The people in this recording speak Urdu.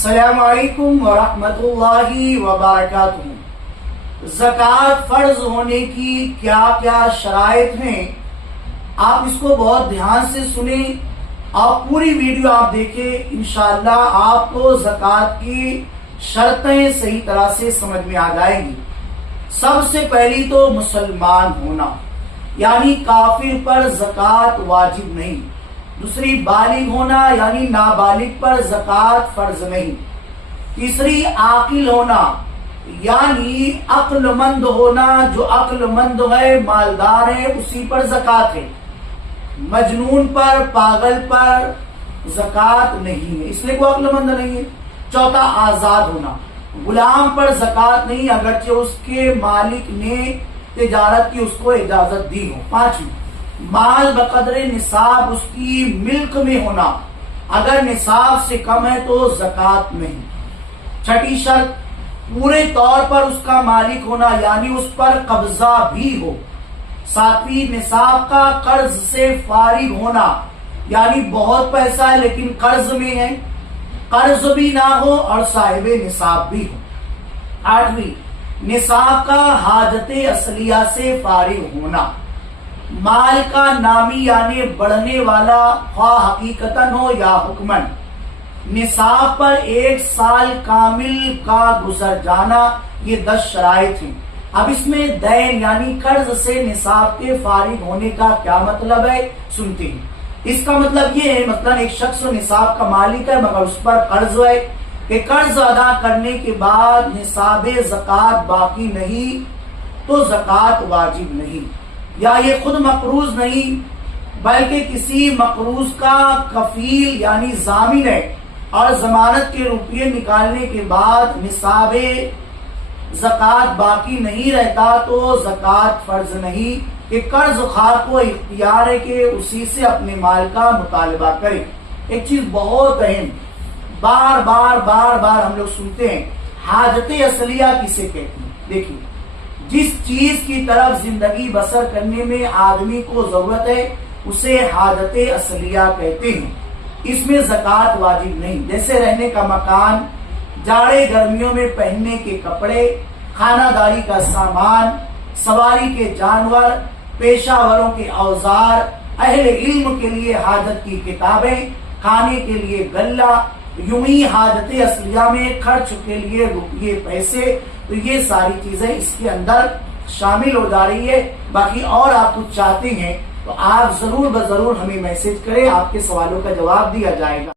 السلام علیکم ورحمۃ اللہ وبرکاتہ۔ زکوٰۃ فرض ہونے کی کیا کیا شرائط ہیں، آپ اس کو بہت دھیان سے سنیں اور پوری ویڈیو آپ دیکھیں، انشاءاللہ آپ کو زکوٰۃ کی شرطیں صحیح طرح سے سمجھ میں آ جائیں گی۔ سب سے پہلی تو مسلمان ہونا، یعنی کافر پر زکوٰۃ واجب نہیں۔ دوسری بالغ ہونا، یعنی نابالغ پر زکوٰۃ فرض نہیں۔ تیسری عاقل ہونا، یعنی عقل مند ہونا، جو عقل مند ہے، مالدار ہے، اسی پر زکوٰۃ ہے۔ مجنون پر، پاگل پر زکوٰۃ نہیں ہے، اس لیے وہ عقل مند نہیں ہے۔ چوتھا آزاد ہونا، غلام پر زکوٰۃ نہیں اگرچہ اس کے مالک نے تجارت کی اس کو اجازت دی ہو۔ پانچویں، مال بقدر نصاب اس کی ملک میں ہونا، اگر نصاب سے کم ہے تو زکوٰۃ نہیں۔ چھٹی شرط، پورے طور پر اس کا مالک ہونا، یعنی اس پر قبضہ بھی ہو۔ ساتویں، نصاب کا قرض سے فارغ ہونا، یعنی بہت پیسہ ہے لیکن قرض میں ہے، قرض بھی نہ ہو اور صاحب نصاب بھی ہو۔ آٹھویں، نصاب کا حاجت اصلیہ سے فارغ ہونا۔ مال کا نامی یعنی بڑھنے والا، خواہ حقیقتاً ہو یا حکماً۔ نصاب پر 1 سال کامل کا گزر جانا، یہ 10 شرائط ہیں۔ اب اس میں دین یعنی قرض سے نصاب کے فارغ ہونے کا کیا مطلب ہے، سنتے ہیں۔ اس کا مطلب یہ ہے، مثلا ایک شخص نصاب کا مالک ہے مگر اس پر قرض ہے کہ قرض ادا کرنے کے بعد نصاب زکوٰۃ باقی نہیں تو زکوٰۃ واجب نہیں، یا یہ خود مقروض نہیں بلکہ کسی مقروض کا کفیل یعنی ضامن ہے اور ضمانت کے روپیے نکالنے کے بعد نصاب زکوٰۃ باقی نہیں رہتا تو زکوٰۃ فرض نہیں، کہ قرض خواہ کو اختیار ہے کہ اسی سے اپنے مال کا مطالبہ کرے۔ ایک چیز بہت اہم، بار بار ہم لوگ سنتے ہیں، حاجت اصلیہ کسے کہتے ہیں؟ دیکھیں، جس چیز کی طرف زندگی بسر کرنے میں آدمی کو ضرورت ہے اسے حاجت اصلیہ کہتے ہیں، اس میں زکوٰۃ واجب نہیں۔ جیسے رہنے کا مکان، جاڑے گرمیوں میں پہننے کے کپڑے، خانہ داری کا سامان، سواری کے جانور، پیشہ وروں کے اوزار، اہل علم کے لیے حاجت کی کتابیں، کھانے کے لیے غلہ، یوں ہی حاجت اصلیہ میں خرچ کے لیے روپیے پیسے، تو یہ ساری چیزیں اس کے اندر شامل ہو جا رہی ہے۔ باقی اور آپ کچھ چاہتے ہیں تو آپ ضرور ہمیں میسج کریں، آپ کے سوالوں کا جواب دیا جائے گا۔